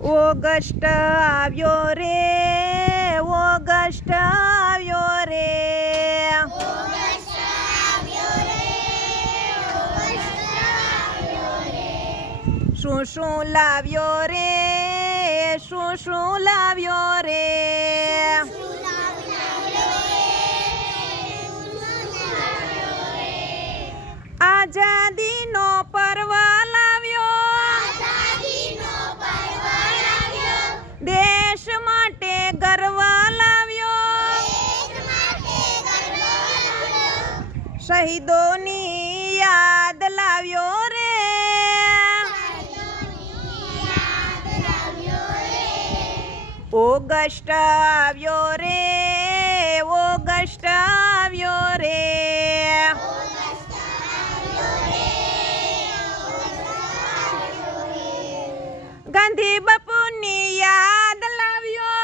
August આવ્યો રે, August આવ્યો રે, શું શું લાવ્યો રે, શું શું લાવ્યો રે, આઝાદીનો પર્વ લાવ્યો, દેશ માટે ગર્વ લાવ્યો, શહીદોની યાદ લાવ્યો રે, ઓગસ્ટ આવ્યો રે, ઓગસ્ટ આવ્યો રે, ગાંધી બાપુની યાદ લાવ્યો,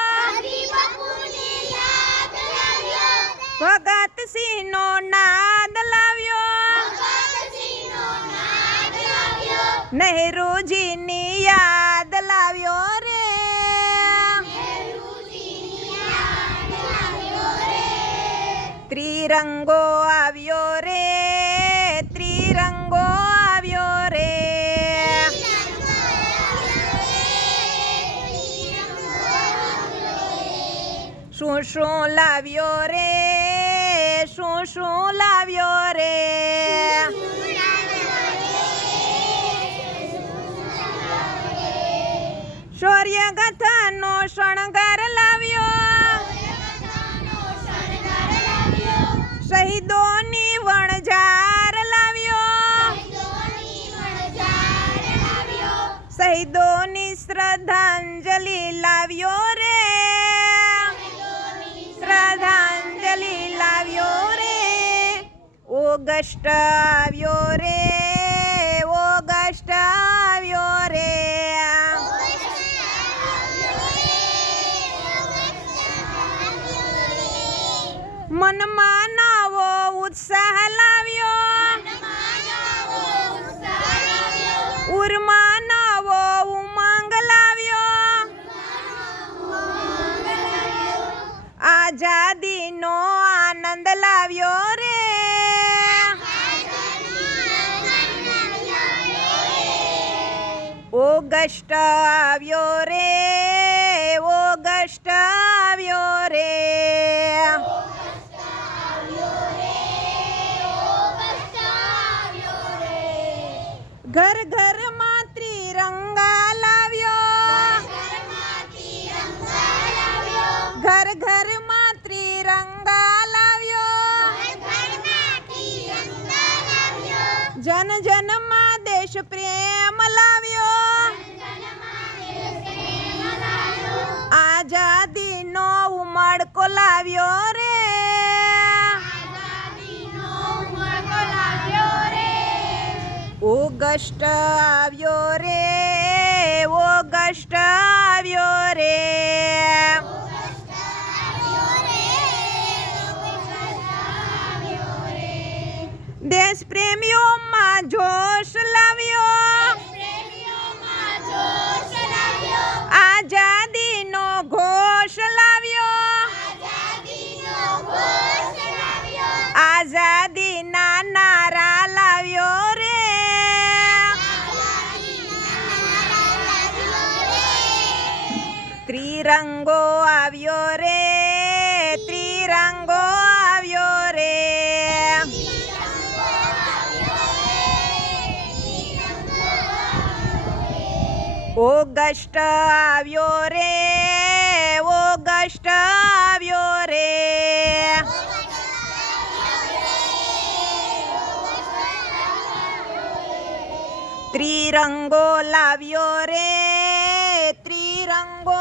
ભગતસિંહનો નાદ લાવ્યો, નહેરુજીની યાદ લાવ્યો રે, ત્રિરંગો આવ્યો રે, ત્રિરંગો આવ્યો રે, શું શું લાવ્યો રે, શું શું લાવ્યો રે, શૌર્યગાથાનો શણગાર લાવ્યો, શહીદોની વણઝાર લાવ્યો, શહીદોની શ્રદ્ધાંજલિ લાવ્યો રે, શ્રદ્ધાંજલિ લાવ્યો રે, ઓગસ્ટ આવ્યો રે, ઓગસ્ટ આવ્યો રે, મનમાં નવો ઉત્સાહ લાવ્યો, ઉરમાં નવો ઉમંગ લાવ્યો, આઝાદીનો આનંદ લાવ્યો રે, ઓગસ્ટ આવ્યો રે, ઓગસ્ટ આવ્યો રે, ઘર ઘરમાં ત્રિરંગા લાવ્યો, ઘર ઘરમાં ત્રિરંગા લાવ્યો, જન જનમાં દેશ પ્રેમ લાવ્યો, આઝાદીનો ઉમળકો લાવ્યો રે, ઓગસ્ટ આવ્યો રે, ઓગસ્ટ આવ્યો રે, દેશ પ્રેમીઓમાં જોશ લાવ્યો, આઝાદીનો ઘોષ લાવ્યો, આઝાદીના નારા લાવ્યો રે, ત્રિરંગો આવ્યો રે, ત્રિરંગો આવ્યો રે, ઓગસ્ટ આવ્યો રે, ઓગસ્ટ આવ્યો રે, ત્રિરંગો લાવ્યો રે, ત્રિરંગો